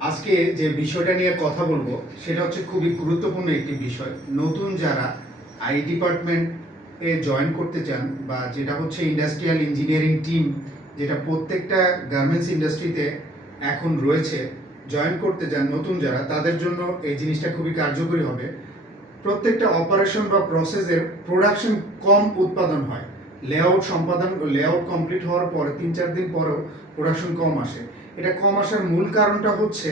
আজকে যে বিষয়টা নিয়ে কথা বলব, সেটা হচ্ছে খুবই গুরুত্বপূর্ণ একটি বিষয়। নতুন যারা আই ডিপার্টমেন্টে জয়েন করতে চান বা যেটা হচ্ছে ইন্ডাস্ট্রিয়াল ইঞ্জিনিয়ারিং টিম, যেটা প্রত্যেকটা গার্মেন্টস ইন্ডাস্ট্রিতে এখন রয়েছে, জয়েন করতে চান নতুন যারা, তাদের জন্য এই জিনিসটা খুবই কার্যকরী হবে। প্রত্যেকটা অপারেশন বা প্রসেসের প্রোডাকশন কম উৎপাদন হয়। লেআউট সম্পাদন লেআউট কমপ্লিট হওয়ার পরে, তিন চার দিন পরেও প্রোডাকশন কম আসে। এটা কম আসার মূল কারণটা হচ্ছে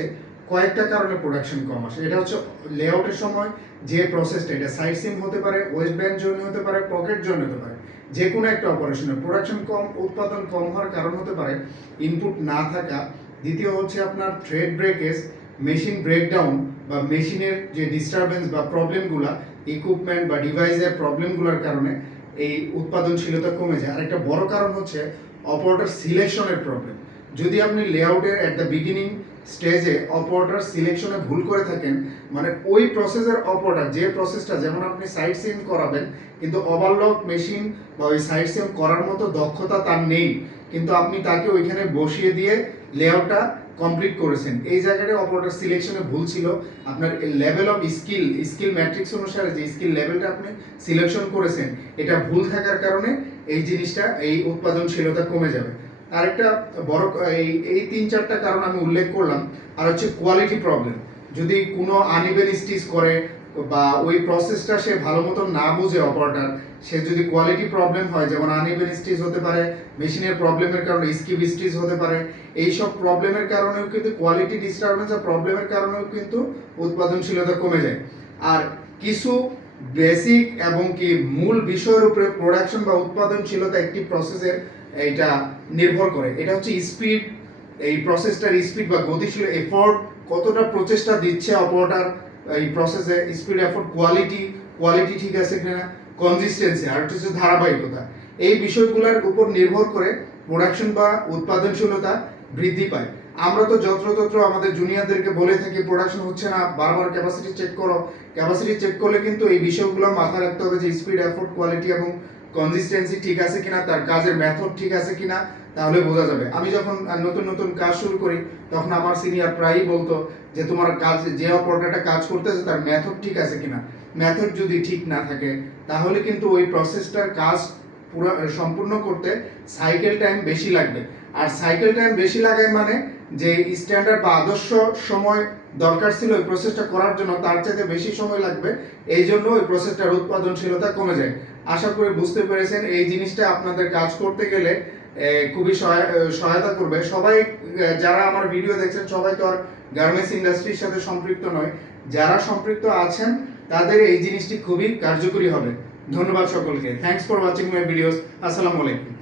কয়েকটা কারণে প্রোডাকশন কম আসে এটা হচ্ছে লেআউটের সময়, যে প্রসেসটা এটা সাইড সিম হতে পারে ওয়েস্ট ব্যান্ড জোন হতে পারে পকেট জোন হতে পারে। যে কোনো একটা অপারেশনে প্রোডাকশন কম, উৎপাদন কম হওয়ার কারণ হতে পারে ইনপুট না থাকা। দ্বিতীয় হচ্ছে আপনার থ্রেড ব্রেকেজ মেশিন ব্রেকডাউন বা মেশিনের যে ডিস্টারবেন্স বা প্রবলেমগুলো ইকুইপমেন্ট বা ডিভাইসের প্রবলেমগুলোর কারণে এই উৎপাদনশীলতা কমে যায়। আর একটা বড় কারণ হচ্ছে অপারেটর সিলেকশনের প্রবলেম যদি আপনি লেআউটের অ্যাট দ্য বিগিনিং স্টেজে অপারেটর সিলেকশনে ভুল করে থাকেন মানে ওই প্রসেসের অপারেটর যে প্রসেসটা যেমন আপনি সাইড সিম করাবেন, কিন্তু ওভারলক মেশিন বা ওই সাইড সিম করার মতো দক্ষতা তার নেই। কিন্তু আপনি তাকে ওইখানে বসিয়ে দিয়ে লেআউটটা কমপ্লিট করেছেন। এই জায়গাটা অপারেটর সিলেকশনে ভুল ছিল। আপনার level of skill skill matrix অনুসারে যে স্কিল লেভেলটা আপনি সিলেকশন করেছেন, এটা ভুল থাকার কারণে এই জিনিসটা, এই উৎপাদনশীলতা কমে যাবে। আরেকটা বড় এই এই তিন চারটা কারণ আমি উল্লেখ করলাম। আর হচ্ছে কোয়ালিটি প্রবলেম যদি কোনো আনইভেন স্টিচ করে বা ওই প্রসেসটা সে ভালো মতো না বুঝে অপারেটর সে যদি কোয়ালিটি প্রবলেম হয়, যেমন আনইভেন স্টিচ হতে পারে মেশিনের প্রবলেমের কারণে স্কিপ স্টিচ হতে পারে এই সব প্রবলেমের কারণেও কিন্তু কোয়ালিটি ডিস্টারবেন্স আর প্রবলেমের কারণেও কিন্তু উৎপাদনশীলতা কমে যায়। আর কিছু বেসিক এবং কি মূল বিষয়ের উপরে প্রোডাকশন বা উৎপাদনশীলতা একটি প্রসেসের এটা নির্ভর করে। এটা হচ্ছে স্পিড এই প্রসেসটার স্পিড বা গতিশীল এফোর্ট কতটা প্রচেষ্টা দিচ্ছে অপারেটর এই প্রসেসে স্পিড এফোর্ট কোয়ালিটি কোয়ালিটি ঠিক আছে কিনা কনসিস্টেন্সি আর হচ্ছে ধারাবাহিকতা। এই বিষয়গুলোর উপর নির্ভর করে প্রোডাকশন বা উৎপাদনশীলতা বৃদ্ধি পায়। আমরা তো যত্রতত্র আমাদের জুনিয়রদেরকে বলে থাকি প্রোডাকশন হচ্ছে না, বারবার ক্যাপাসিটি চেক করো। ক্যাপাসিটি চেক করলে কিন্তু এই বিষয়গুলো মাথায় রাখতে হবে যে স্পিড এফোর্ট কোয়ালিটি এবং কনসিস্টেন্সি ঠিক আছে কিনা, তার কাজের মেথড ঠিক আছে কিনা, তাহলে বোঝা যাবে। আমি যখন নতুন নতুন কাজ শুরু করি, তখন আমার সিনিয়র প্রায়ই বলতো যে, তোমার কাজ, যে অপারেটরটা কাজ করতেছে, তার মেথড ঠিক আছে কিনা? মেথড যদি ঠিক না থাকে, তাহলে কিন্তু ওই প্রসেসটার কাজ পুরো সম্পূর্ণ করতে সাইকেল টাইম বেশি লাগবে। আর সাইকেল টাইম বেশি লাগায় মানে যে স্ট্যান্ডার্ড বা আদর্শ সময় দরকার ছিল ওই প্রসেসটা করার জন্য তার চাইতে বেশি সময় লাগবে, এই জন্য ওই প্রসেসটার উৎপাদনশীলতা কমে যায়। আশা করি বুঝতে পেরেছেন, এই জিনিসটা আপনাদের কাজ করতে গেলে খুবই সহায়- সহায়তা করবে। সবাই যারা আমার ভিডিও দেখছেন, সবাই তো আর গার্মেন্টস ইন্ডাস্ট্রির সাথে সম্পৃক্ত নয়, যারা সম্পৃক্ত আছেন, তাদের এই জিনিসটি খুবই কার্যকরী হবে। ধন্যবাদ সকলকে। Thanks for watching my videos আসসালামু আলাইকুম।